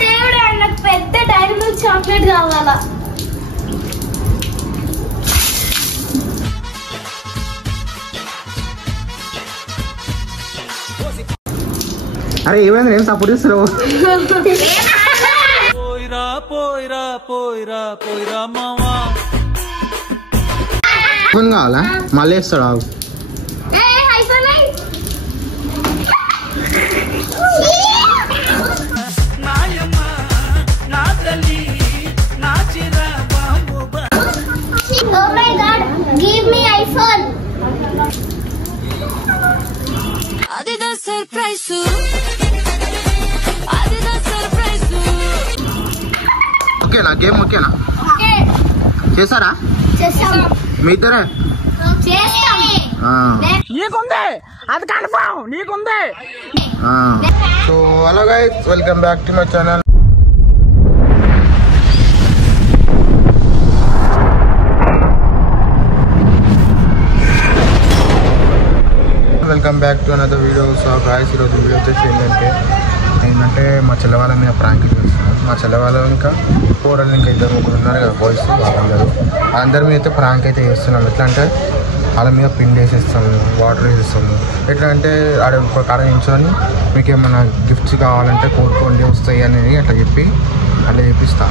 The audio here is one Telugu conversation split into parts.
దేవుడా నాకు పెద్ద డైరీ మిల్క్ చాక్లెట్ కావాలా. అరే ఏమైంది ఏం సపోర్ట్ ఇస్తున్నావు? కావాలా మళ్ళీ ఇస్తాడు ఆగు. Oh my God, give me iPhone. Adida surprise. Adida surprise. ఓకేనా గేమ్ ఓకేనా? ఓకే. చేసారా? చేసాం. మీ ఇద్దరే? చేస్తాం. నీకుంది అది కన్ఫర్మ్ నీకుంది. So hello guys, welcome back to my channel. Welcome back to another video. So guys ఈరోజు వీడియో వచ్చేసి ఏంటంటే మా చెల్లెవాళ్ళ మీద ప్రాంక్ చేస్తున్నాం. మా చెల్లెవాళ్ళు ఇంకా కూరలు ఇంకా ఇద్దరు ముగ్గురు ఉన్నారు కదా బాయ్స్, అందరి మీద అయితే ప్రాంక్ అయితే చేస్తున్నాం. ఎట్లా అంటే వాళ్ళ మీద పిండి వేసేస్తాము, వాటర్ వేసేస్తాము. ఎట్లా అంటే ఆడ ఒక కాడ నించొని మీకు ఏమైనా గిఫ్ట్స్ కావాలంటే కోరుకోండి వస్తాయి అనేది అట్లా చెప్పి అట్లా చేపిస్తా.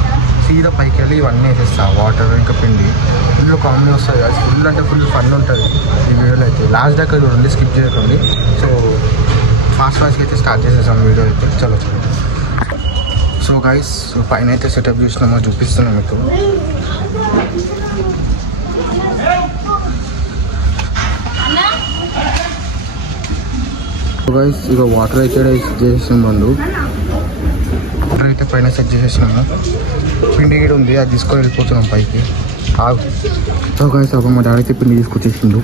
సీదా పైకి వెళ్ళి ఇవన్నీ వేసేస్తా, వాటర్ ఇంకా పిండి. ఫుల్ కామెడీ వస్తుంది కదా, ఫుల్ అంటే ఫుల్ ఫన్ ఉంటుంది ఈ వీడియోలో అయితే. లాస్ట్ దాకా చూడండి, స్కిప్ చేయకండి. సో ఫాస్ట్గా అయితే స్టార్ట్ చేసేసాం వీడియో అయితే. చలో చూడండి. సో గైస్ పైన అయితే సెటప్ చేసినామో చూపిస్తున్నాం మీకు. గైస్ ఇక వాటర్ అయితే సెట్ చేసేసాం బంధు. వాటర్ అయితే పైన సెట్ చేసేసినాము. పిండి గిడి ఉంది, అది తీసుకొని వెళ్ళిపోతున్నాం పైకి. సో గైస్ అప్పుడు మా డాడీ అయితే పిండి తీసుకొచ్చేసిండు.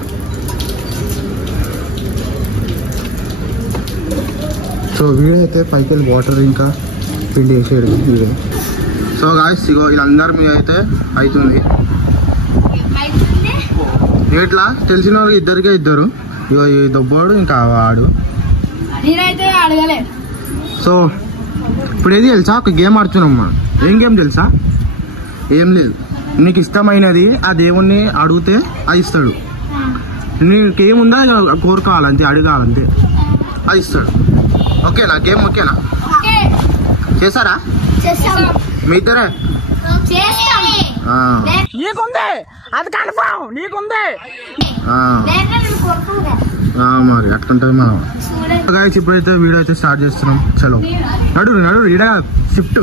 సో వీడైతే పైకి వెళ్ళి వాటర్ ఇంకా పిండి వేసేయడు వీడు. సో గాయస్ ఇగో వీళ్ళందరి మీద అయితే అవుతుంది. ఎట్లా తెలిసిన వాళ్ళు ఇద్దరికే ఇద్దరు, ఇగో ఈ దొబ్బోడు ఇంకా వాడు. సో ఇప్పుడు ఏది తెలుసా, ఒక గేమ్ ఆడుతున్నామ్మా. ఏం గేమ్ తెలుసా? ఏం లేదు, నీకు ఇష్టమైనది ఆ దేవుణ్ణి అడిగితే అది ఇస్తాడు. నీకేముందా కోరుకోవాలంతే, అడగాలంతే, అది ఇస్తాడు. ఓకేనా గేమ్ ఓకేనా? చేసారా? మీ ఇద్దరే? నీకుంది అది కన్ఫర్మ్ నీకుంది. మరి అట్లుంటుంది మనం. గాయస్ ఇప్పుడైతే వీడియో అయితే స్టార్ట్ చేస్తున్నాం. చలో నడు నడు ఇడ shift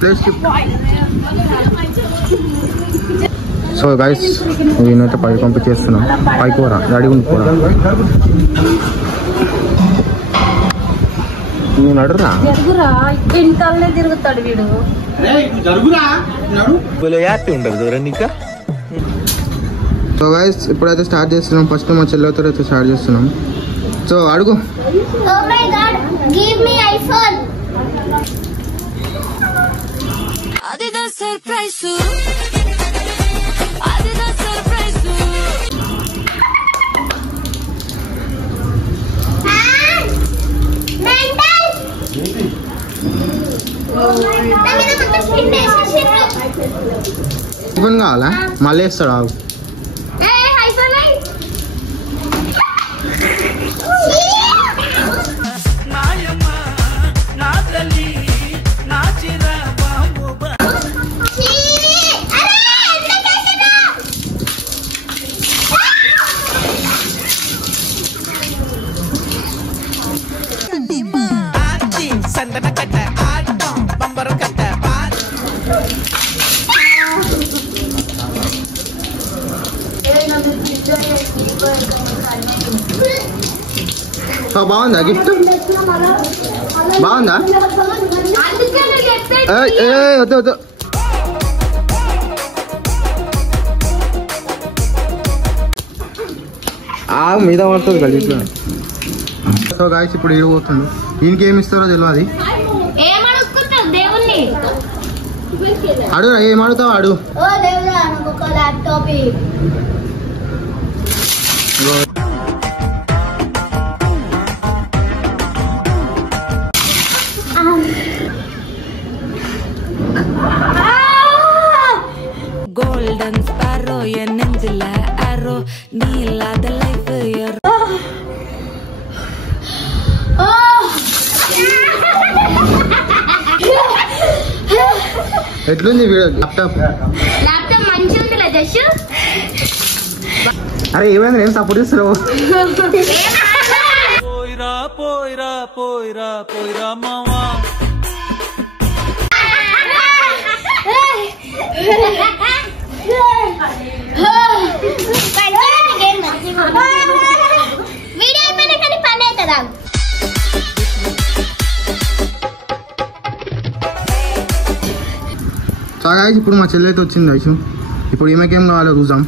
plus shift. So guys నేనైతే పైకి పంపించేస్తున్నాం. పైకి పోరా డాడీ ఉంది పోరా, నేను అడుగురా ఇంటల్నే తిరుగుతాడు వీడు. సో గైస్ ఇప్పుడైతే స్టార్ట్ చేస్తున్నాం. ఫస్ట్ మా చెల్లెతో అయితే స్టార్ట్ చేస్తున్నాం. సో అడుగు. Oh my God, give me iPhone. Adida surprise. Adida surprise. Mental. ఇవన్నీ కావాలా మళ్ళీ వేస్తాడు ఆగు. బాగుందా గిఫ్ట్? బాగుందా? వద్దు వద్దు. మీద పడుతుంది కలిసి. సో గాయస్ ఇప్పుడు ఇడిపోతుంది. ఈయనకి ఏమి ఇస్తారో తెలియదు. అడుగు ఏం అడుగుతావు అడుగు. மேல arrow நீ இல்லாத life ఎట్లుంది ల్యాప్టాప్ మంచిగా ఉందిలే జష్. అరే ఏమైంది ఏం సపోర్ట్ ఇస్తున్నావు పోయిరా పోయిరా పోయిరా పోయిరా మావా వీడియో అయిపోయినా కానీ పని అవుతుందా? ఇప్పుడు మా చెల్లి అయితే వచ్చింది ఐషు. ఇప్పుడు ఈమెకేం కావాలో చూద్దాం.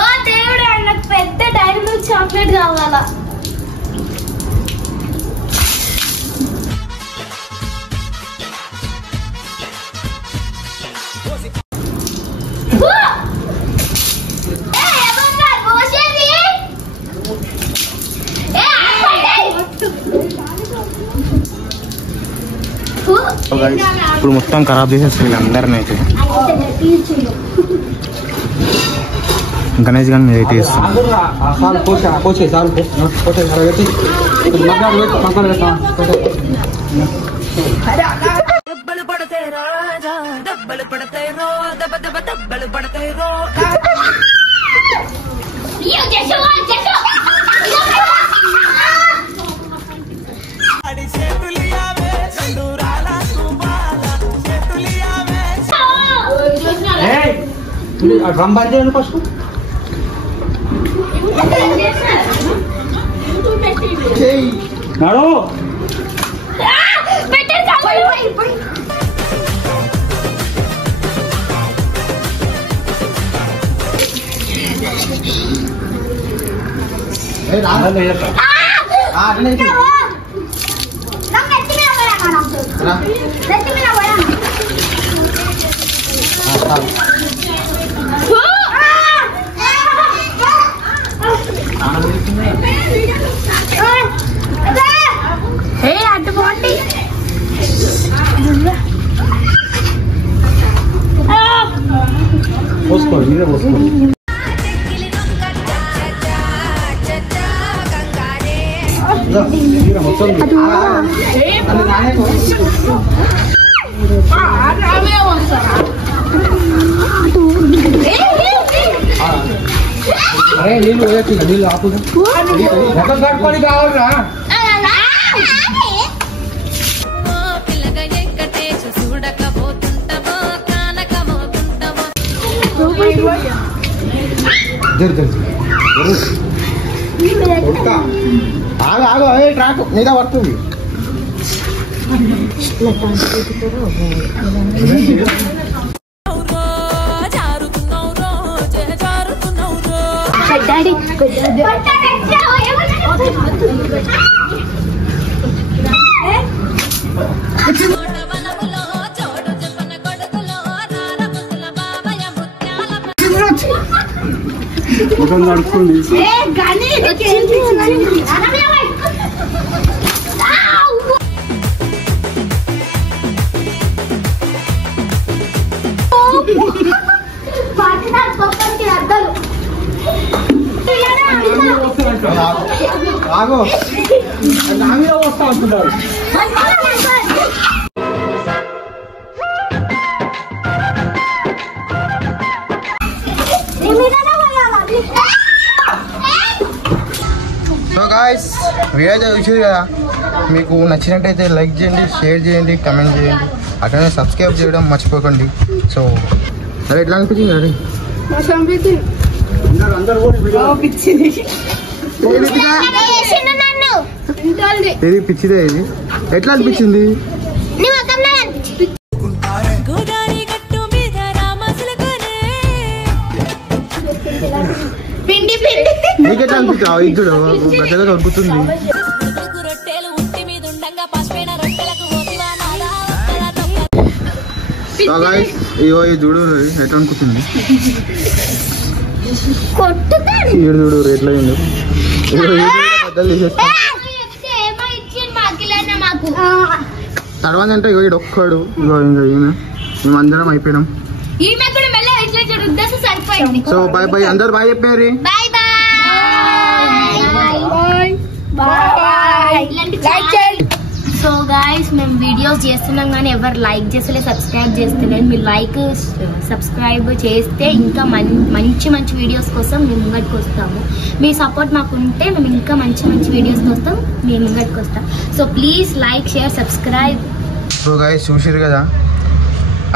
ఓ దేవుడా, నాకు పెద్ద డైరీ మిల్క్ చాక్లెట్ కావాలా. ఇప్పుడు మొత్తం ఖరాబ్ చేసేస్తుంది అందరిని అయితే. గణేష్ గారిని మీద అయితే ఇస్తాం. డబ్బలు పడతాయి రాజా డబ్బలు పడతాయి రో దబ దబ డబ్బలు పడతాయి రో డ్రమ్ బంద్ చేయండి ఫస్ట్. నడు అటు పోండి. పోసుకోండి, మీరే పోసుకోండి. అరే నీళ్ళు పోయచ్చు, నీళ్ళు ఆపుదా మొత్తం కట్టుకొని కావాలరా. పిల్లగా ఎక్కటేసి చూడకపోతుంటావో కానకమోతుంటావో ఆగు ట్రాక్ మీద పడుతుంది. జారుతున్నావు రోజే జారుతున్నావు రో వనములో చోడు చెప్పన కొడుకులో రారముల బాబయ్య ముత్యాల మొత్తం నడుస్తుంది. ఆగో నా మీద వస్తా అంటున్నారు. సో గాయ్స్ వీడియో అయితే చూసేది కదా, మీకు నచ్చినట్టయితే లైక్ చేయండి, షేర్ చేయండి, కమెంట్ చేయండి, అట్లనే సబ్స్క్రైబ్ చేయడం మర్చిపోకండి. సో అరే ఎట్లా అనిపించింది అరే అందరూ కూడా వీడియో ఇది పిచ్చిదే. ఇది ఎట్లా అనిపించింది? గోదారి గట్టు మీద రామసులకొనే నీకెట్లా అనిపించావు? ఇద్దుడు గడ్డగా దొరుకుతుంది. ఉతుకు రొట్టెలు ఉట్టి మీద ఉండంగా పసిపోయిన రొట్టెలకు పోతివా నాదా సో గాయ్స్ ఇగో ఈ చూడు ఎట్లా అనిపిస్తుంది. ఈడు చూడు ఎట్లా అయింది. బద్దలు తీసేస్తా తర్వాత అంటే ఇగో ఈడు ఒక్కడు. ఇగో ఇంకా ఈమె మేమందరం అయిపోయినాం. ఈమె కూడా మెల్ల ఇట్లా రుద్దేస్తే సరిపోయి అయిపోయింది. సో బాయ్ బాయ్ అందరు బాయ్ చెప్పారు. Bye bye. సో గాయస్ మేము వీడియోస్ చేస్తున్నాం కానీ ఎవరు లైక్ చేస్తలేదు, సబ్స్క్రైబ్ చేస్తలేదు. మీరు లైక్ సబ్స్క్రైబ్ చేస్తే ఇంకా మంచి మంచి వీడియోస్ కోసం మేము ముంగటికి వస్తాము. మీ సపోర్ట్ మాకు ఉంటే మేము ఇంకా మంచి మంచి వీడియోస్ కోసం మేము ముంగటికి వస్తాం. So please like share subscribe. So guys చూసిరు కదా,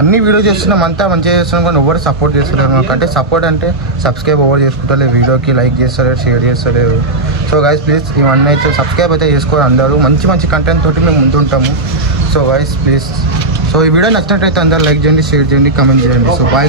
అన్ని వీడియో చేస్తున్నాం, అంతా మంచిగా చేస్తున్నాం కానీ ఎవరు సపోర్ట్ చేస్తలేరు మాకు. అంటే సపోర్ట్ అంటే సబ్స్క్రైబ్ ఎవరు చేసుకుంటారు, వీడియోకి లైక్ చేస్తలేరు, షేర్ చేస్తలేరు. సో గైస్ ప్లీజ్ ఇవన్నీ అయితే సబ్స్క్రైబ్ అయితే చేసుకోవాలి అందరూ. మంచి మంచి కంటెంట్ తోటి మేము ముందుంటాము. సో గైస్ ప్లీజ్, సో ఈ వీడియో నచ్చినట్టయితే అందరూ లైక్ చేయండి, షేర్ చేయండి, కామెంట్ చేయండి. So bye.